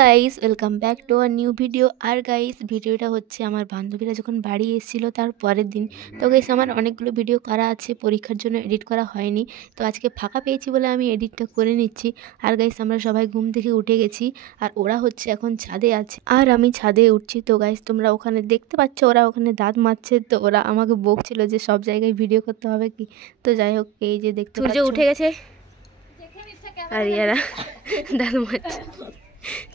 Guys, welcome back to a new video. আর guys, ভিডিওটা হচ্ছে আমার বান্ধবীরা যখন বাড়ি এসেছিলো তার পরের দিন। তো গাইস, আমার অনেকগুলো ভিডিও করা আছে, পরীক্ষার জন্য এডিট করা হয়নি। তো আজকে ফাঁকা পেয়েছি বলে আমি এডিটটা করে নিচ্ছি। আর গাইস, আমরা সবাই ঘুম থেকে উঠে গেছি, আর ওরা হচ্ছে এখন ছাদে আছে, আর আমি ছাদে উঠছি। তো গাইস, তোমরা ওখানে দেখতে পাচ্ছ ওরা ওখানে দাঁত মারছে। তো ওরা আমাকে বকছিল যে সব জায়গায় ভিডিও করতে হবে কি। তো যাই হোক, এই যে দেখতে সূর্য উঠে গেছে আর এরা দাঁত মারছে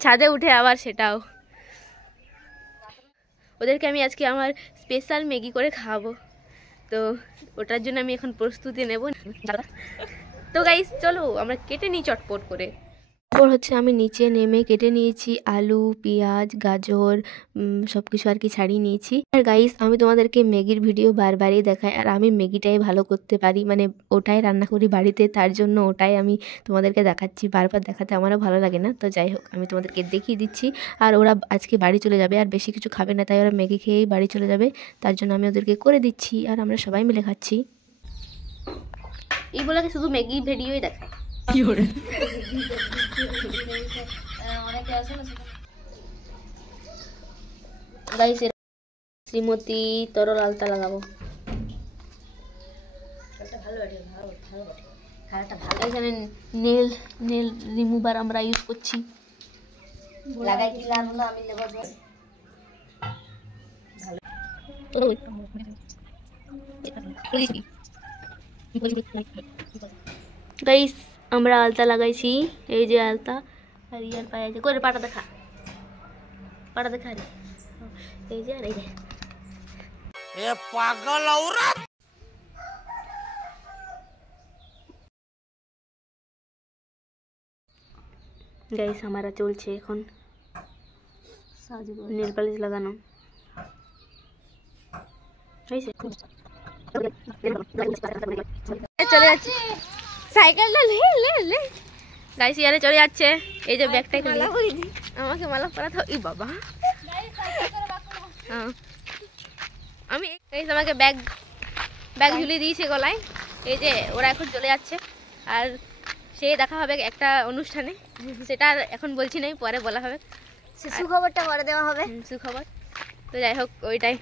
ছাদে উঠে আবার। সেটাও ওদেরকে আমি আজকে আমার স্পেশাল ম্যাগি করে খাওয়াবো। তো ওটার জন্য আমি এখন প্রস্তুতি নেব। তো গাইস, চলো আমরা কেটে নিই চটপট করে। তারপর হচ্ছে আমি নিচে নেমে কেটে নিয়েছি আলু, পেঁয়াজ, গাজর, সব কিছু আর কি ছাড়িয়ে নিয়েছি। আর গাইস, আমি তোমাদেরকে ম্যাগির ভিডিও বারবারই দেখাই, আর আমি ম্যাগিটাই ভালো করতে পারি, মানে ওটাই রান্না করি বাড়িতে, তার জন্য ওটাই আমি তোমাদেরকে দেখাচ্ছি। বারবার দেখাতে আমারও ভালো লাগে না। তো যাই হোক, আমি তোমাদেরকে দেখিয়ে দিচ্ছি। আর ওরা আজকে বাড়ি চলে যাবে, আর বেশি কিছু খাবে না, তাই ওরা ম্যাগি খেয়েই বাড়ি চলে যাবে। তার জন্য আমি ওদেরকে করে দিচ্ছি, আর আমরা সবাই মিলে খাচ্ছি। এই বলে শুধু ম্যাগি ভিডিওই দেখায়। শ্রীমতী তরল আলতা লাগাবো। এখানে নেল নেল রিমুভার আমরা ইউজ করছি। গাইস, আমরা আলতা লাগাইছি, এই যে আলতা। আর ইয়ার পায়ে যে করে পাটা দেখা রে, এই যে আর এই যে এ পাগল औरत। গাইস, हमारा চলছে এখন নেল পালিশ লাগানো। চলে যাচ্ছে সাইকেলটা লে গাইস, ইয়ারে চলে যাচ্ছে। এই যে ব্যাগটা আমাকে মালা পরাতে ই বাবা। আমি গাইস, আমাকে ব্যাগ ঝুলিয়ে দিয়েছে গলায়। এই যে ওরা এখন চলে যাচ্ছে, আর সে দেখা হবে একটা অনুষ্ঠানে, সেটা এখন বলছি নাই, পরে বলা হবে। সুখবরটা পরে দেওয়া হবে, সুখবর। তো যাই হোক, ওইটাই।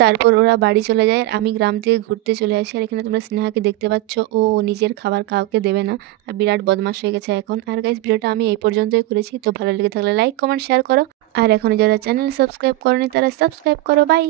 তারপর ওরা বাড়ি চলে যায়, আর আমি গ্রাম থেকে ঘুরতে চলে আসি। আর এখানে তোমরা স্নেহাকে দেখতে পাচ্ছ, ও নিজের খাবার কাউকে দেবে না, আর বিরাট বদমাশ হয়ে গেছে এখন। আর গাইস, ভিডিওটা আমি এই পর্যন্তই করেছি। তো ভালো লেগে থাকলে লাইক, কমেন্ট, শেয়ার করো। আর এখন যারা চ্যানেল সাবস্ক্রাইব করনি তারা সাবস্ক্রাইব করো। বাই।